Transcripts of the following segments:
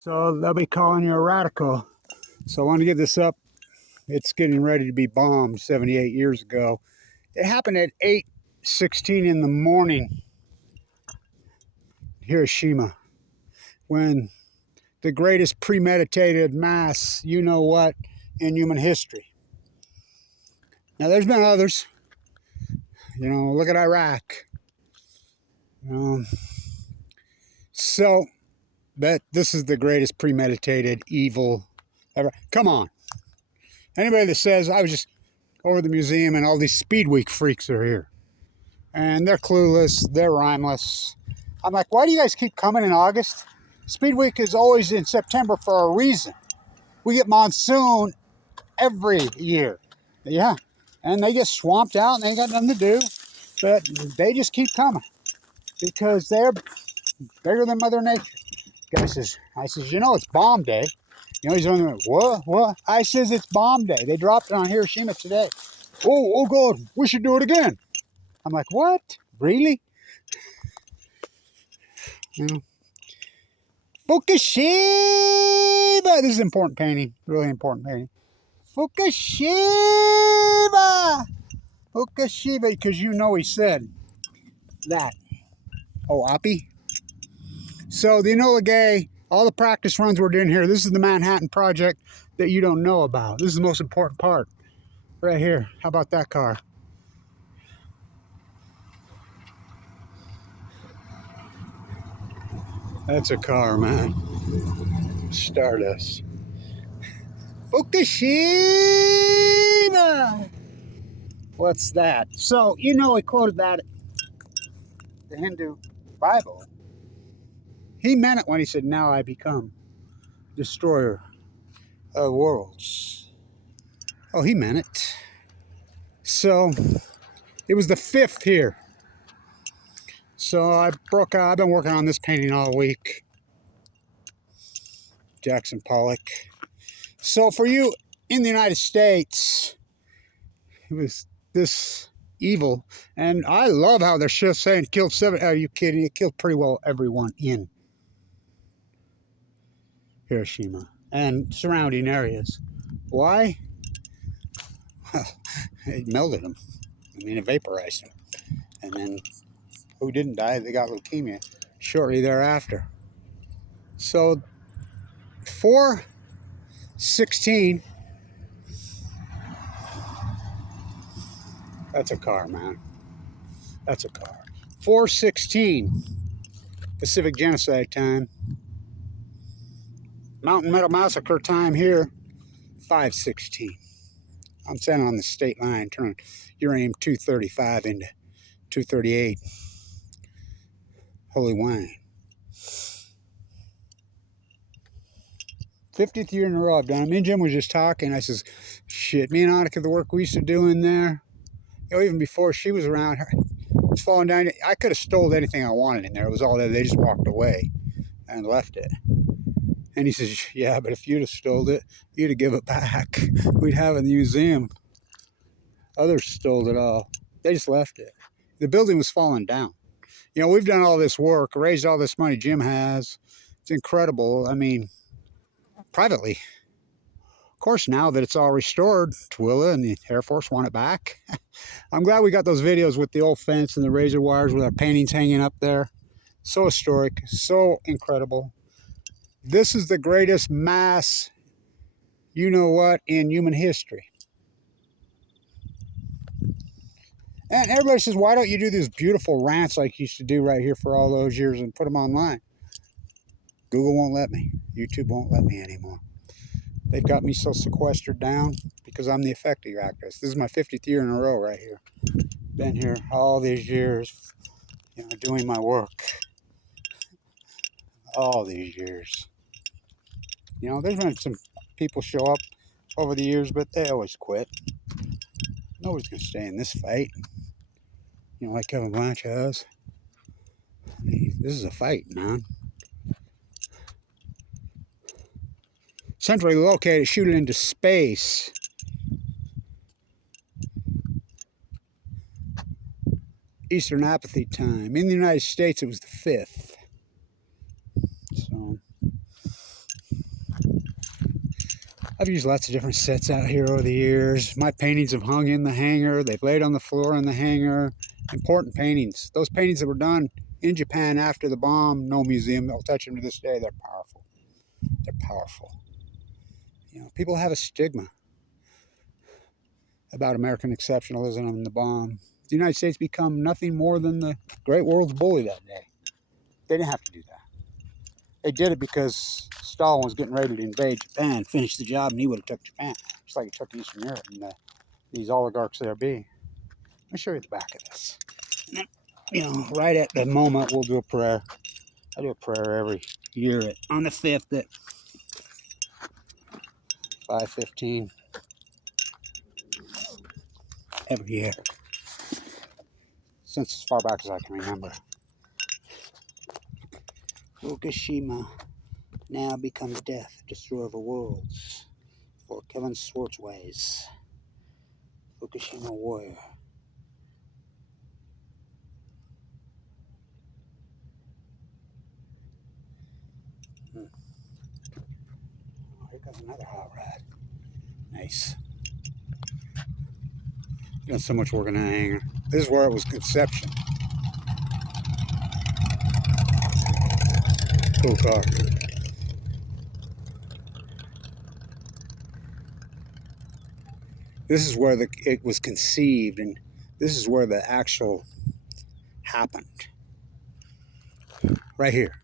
So they'll be calling you a radical. So I want to get this up. It's getting ready to be bombed 78 years ago. It happened at 8:16 in the morning, Hiroshima, when the greatest premeditated mass, you know what, in human history. Now there's been others. Look at Iraq. So, but this is the greatest premeditated evil ever. Come on. Anybody that says, I was just over the museum and all these Speed Week freaks are here. And they're clueless, they're rhymeless. I'm like, why do you guys keep coming in August? Speed Week is always in September for a reason. We get monsoon every year. Yeah. And they get swamped out and they ain't got nothing to do. But they just keep coming because they're bigger than Mother Nature. Guy says, it's bomb day. He's on what? I says, it's bomb day. They dropped it on Hiroshima today. Oh God, we should do it again. I'm like, what? Really? Fukushima. This is important painting. Really important painting. Fukushima. Fukushima, because he said that. Oh, Oppie. So the Enola Gay, all the practice runs we're doing here, this is the Manhattan Project that you don't know about. This is the most important part. Right here. How about that car? That's a car, man. Stardust. Fukushima! What's that? So, he quoted that the Hindu Bible. He meant it when he said, now I become destroyer of worlds. Oh, he meant it. So, it was the 5th here. So I broke out. I've been working on this painting all week. Jackson Pollock. So for you in the United States, it was this evil. And I love how they're just saying it killed 7. Are you kidding? It killed pretty well everyone in Hiroshima and surrounding areas. Why? Well, it melted them. It vaporized them. And then who didn't die? They got leukemia shortly thereafter. So 4/16. That's a car, man. That's a car. 4/16 Pacific Genocide time. Mountain Meadow Massacre time here. 5/16. I'm standing on the state line, turning uranium 235 into 238. Holy wine. 50th year in a row I've done it. Me and Jim was just talking. I says, shit, me and Annika, the work we used to do in there, even before she was around, her was falling down. I could have stole anything I wanted in there. It was all there. They just walked away and left it. And he says, yeah, but if you'd have stole it, you'd have given it back. We'd have it in the museum. Others stole it all. They just left it. The building was falling down. We've done all this work, raised all this money. Jim has. It's incredible. Privately. Of course, now that it's all restored, Twilla and the Air Force want it back. I'm glad we got those videos with the old fence and the razor wires with our paintings hanging up there. So historic, so incredible. This is the greatest mass, in human history. And everybody says, why don't you do these beautiful rants like you used to do right here for all those years and put them online? Google won't let me. YouTube won't let me anymore. They've got me so sequestered down because I'm the effective actress. This is my 50th year in a row right here. Been here all these years, doing my work. All these years. There's been some people show up over the years, but they always quit. Nobody's going to stay in this fight. Like Kevin Blanch has. This is a fight, man. Centrally located, shoot it into space. Eastern apathy time. In the United States, it was the 5th. So, I've used lots of different sets out here over the years. My paintings have hung in the hangar. They've laid on the floor in the hangar. Important paintings. Those paintings that were done in Japan after the bomb, no museum that'll touch them to this day. They're powerful. They're powerful. You know, people have a stigma about American exceptionalism and the bomb. The United States become nothing more than the great world's bully that day. They didn't have to do that. They did it because Stalin was getting ready to invade Japan, finish the job, and he would have took Japan, just like he took Eastern Europe and these oligarchs there be. Let me show you the back of this. You know, right at the moment, we'll do a prayer. I do a prayer every year on the 5th at 5:15 every year, since as far back as I can remember. Fukushima now becomes death, destroyer of worlds, for Kevin Swartzways, Fukushima warrior. Oh, here comes another hot rod. Nice. Done so much work on that hangar. This is where it was conception. Cool car. This is where it was conceived, and this is where the actual happened. Right here.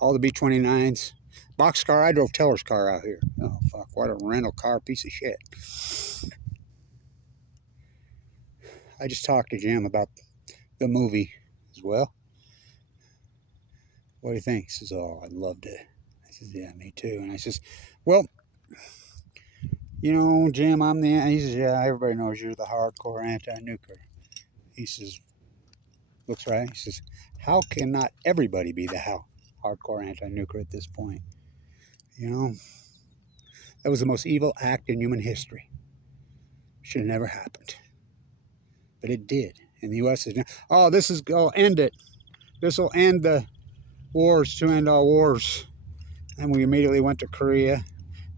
All the B-29s. Boxcar, I drove Teller's car out here. Oh, fuck, what a rental car piece of shit. I just talked to Jim about the movie as well. What do you think? He says, oh, I loved it. I says, yeah, me too. And I says, well, you know, Jim, he says, yeah, everybody knows you're the hardcore anti-nuclear. He says, looks right. He says, how can not everybody be the hardcore anti-nuclear at this point? You know, that was the most evil act in human history. Should have never happened. But it did. And the U.S. is now, end it. This will end the wars, to end all wars. And we immediately went to Korea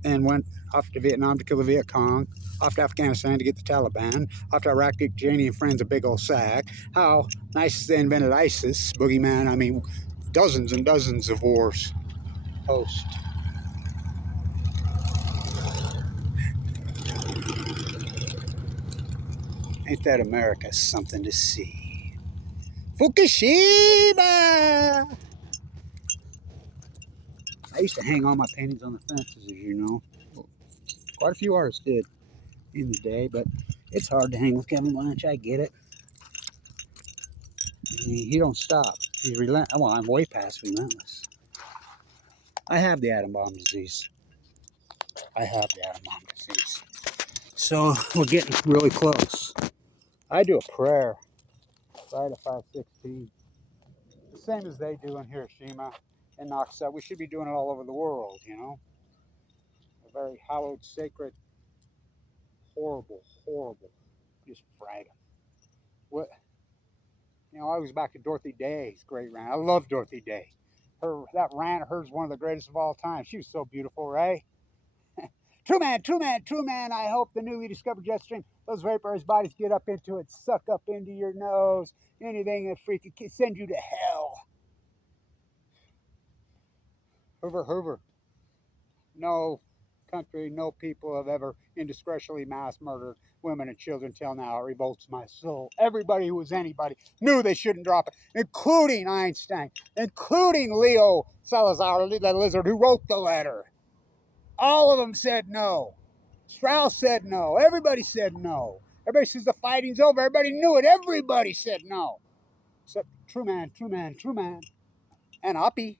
and went off to Vietnam to kill the Viet Cong, off to Afghanistan to get the Taliban, off to Iraq to get Janie and friends a big old sack. How nice they invented ISIS, boogeyman. I mean, dozens and dozens of wars post. Ain't that America something to see? Fukushima! I used to hang all my paintings on the fences, as you know. Quite a few artists did in the day, but it's hard to hang with Kevin Blanch. I get it. He don't stop. He's relentless. Well, I'm way past relentless. I have the atom bomb disease. So we're getting really close. I do a prayer right at 5:16. The same as they do in Hiroshima and Nagasaki. We should be doing it all over the world, you know. A very hallowed, sacred, horrible, just fragile. What? You know, I was back to Dorothy Day's great rant. I love Dorothy Day. That rant of hers is one of the greatest of all time. She was so beautiful, right? Truman, I hope the newly discovered jet stream, those vaporized bodies get up into it, suck up into your nose, anything that freaking send you to hell. Hoover. No country, no people have ever indiscretionally mass murdered women and children till now. It revolts my soul. Everybody who was anybody knew they shouldn't drop it, including Einstein, including Leo Salazar, the lizard who wrote the letter. All of them said no. Strauss said no. Everybody said no. Everybody says the fighting's over. Everybody knew it. Everybody said no. Except Truman. And Oppie.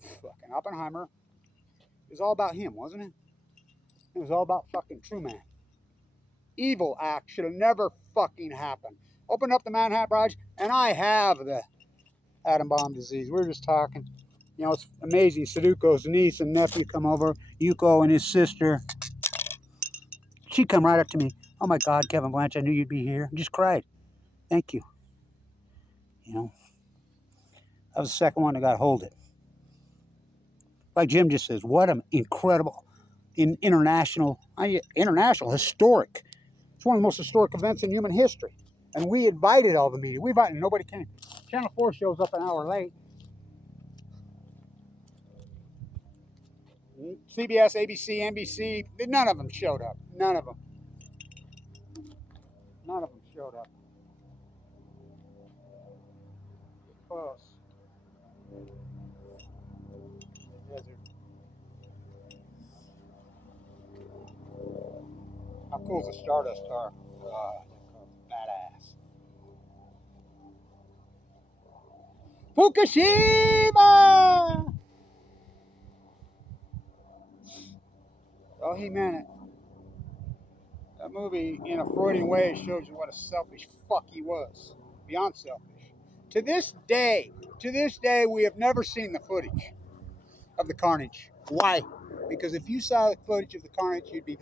Fucking Oppenheimer. It was all about him, wasn't it? It was all about fucking Truman. Evil act should have never fucking happened. Open up the Manhattan Project, and I have the atom bomb disease. We were just talking. You know, it's amazing. Sudoku's niece and nephew come over. Yuko and his sister. She come right up to me. Oh my God, Kevin Blanch, I knew you'd be here. I just cried. Thank you. You know, I was the second one that got hold of it. Like Jim just says, what an incredible international historic. It's one of the most historic events in human history. And we invited all the media. We invited, nobody came. Channel 4 shows up an hour late. CBS, ABC, NBC, none of them showed up. None of them. None of them showed up. Close. Desert. How cool is the Stardust car? Badass. Fukushima! Oh, he meant it. That movie, in a Freudian way, shows you what a selfish fuck he was. Beyond selfish. To this day, we have never seen the footage of the carnage. Why? Because if you saw the footage of the carnage, you'd be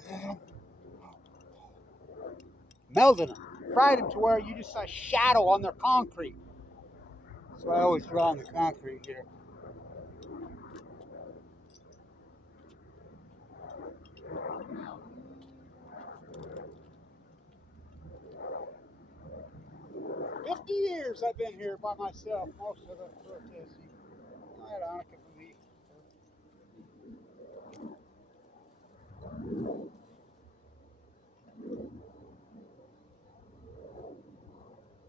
melding them, fried them to where you just saw a shadow on their concrete. That's why I always draw on the concrete here. Years I've been here by myself, most of the protesting. I had Annika believe.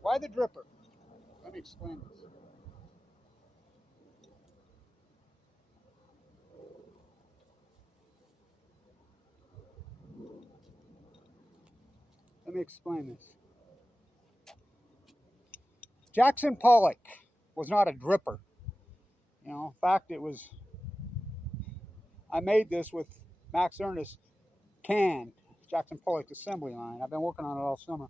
Why the dripper? Let me explain this. Let me explain this. Jackson Pollock was not a dripper. You know, in fact, it was. I made this with Max Ernest can Jackson Pollock's assembly line. I've been working on it all summer.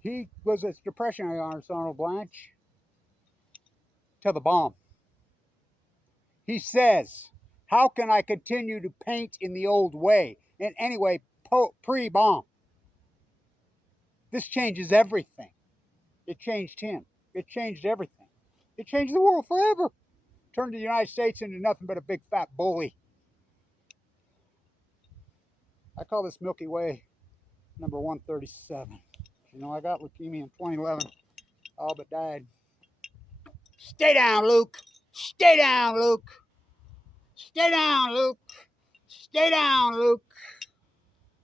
He was a depression artist, Arnold Blanch, to the bomb. He says, "How can I continue to paint in the old way? And anyway, pre-bomb. This changes everything." It changed him. It changed everything. It changed the world forever. Turned the United States into nothing but a big fat bully. I call this Milky Way number 137. You know, I got leukemia in 2011. All but died. Stay down, Luke. Stay down, Luke. Stay down, Luke. Stay down, Luke.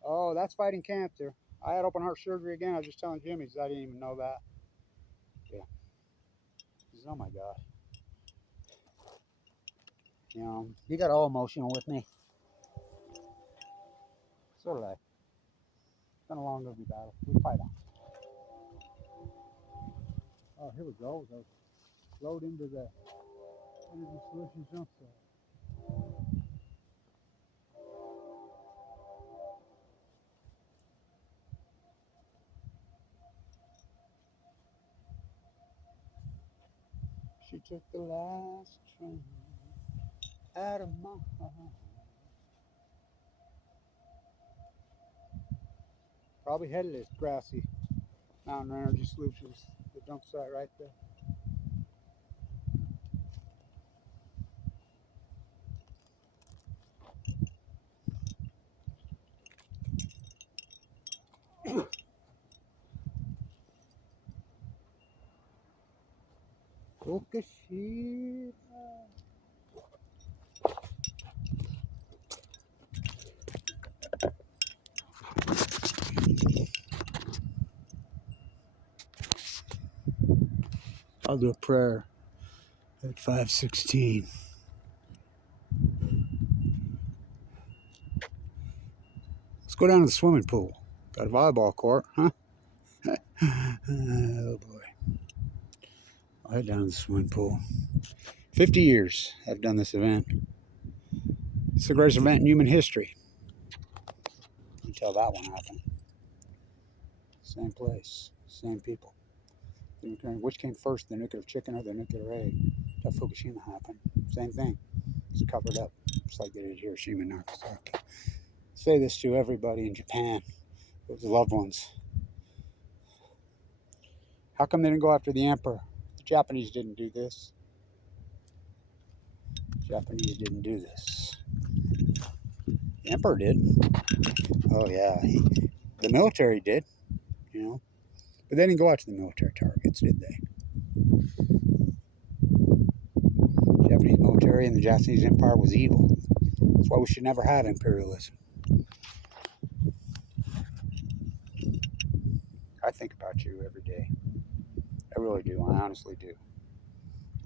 Oh, that's fighting cancer. I had open heart surgery again. I was just telling Jimmy, I didn't even know that. Yeah. He says, oh my God. You know, he got all emotional with me. So did I. It's been a long movie battle. We fight on. Oh, here we go. We'll load into the Energy Solutions jump set. She took the last train out of my heart. Probably headed at grassy Mountain Energy Solutions, the dump site right there. Fukushima. I'll do a prayer at 5:16. Let's go down to the swimming pool. Got a volleyball court, huh? Oh boy. I'll head down to the swimming pool. 50 years I've done this event. It's the greatest event in human history. Until that one happened. Same place, same people. Which came first, the nuclear chicken or the nuclear egg? Until Fukushima happened. Same thing. It's covered up, just like they did Hiroshima and Nagasaki. Say this to everybody in Japan, those loved ones. How come they didn't go after the emperor? The Japanese didn't do this. The Japanese didn't do this. Emperor did. Oh yeah, the military did, you know. But they didn't go after the military targets, did they? The Japanese military and the Japanese Empire was evil. That's why we should never have imperialism. I think about you every day. I really do. I honestly do.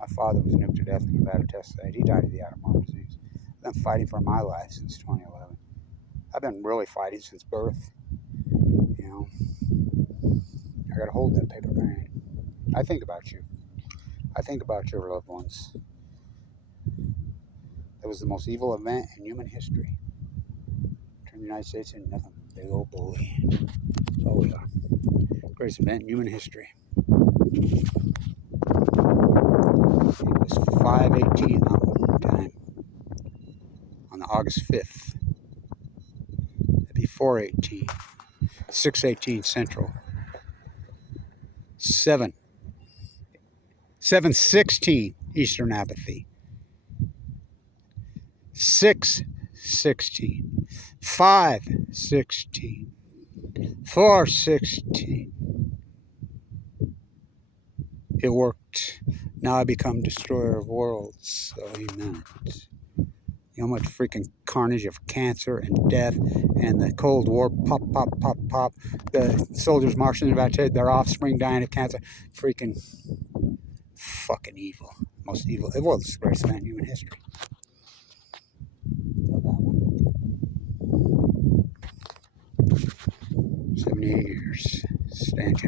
My father was nuked to death in a Nevada test site. He died of the atom bomb disease. I've been fighting for my life since 2011. I've been really fighting since birth. You know, I gotta hold that paper crane. I think about you. I think about your loved ones. That was the most evil event in human history. Turn the United States into nothing. Big old bully. That's all we are. Greatest event in human history. It was 5:18 Mountain Time on August 5th. That'd be 4:18. 6:18 Central. 7:16 Eastern Apathy. 6:16. 5:16. 4:16. It worked. Now I become destroyer of worlds. So he meant. You know how much freaking carnage of cancer and death and the Cold War, pop, pop, pop, pop. The soldiers marching about their offspring dying of cancer. Freaking fucking evil. Most evil. It was the greatest event in human history. Love that one. 78 years. Stanchion.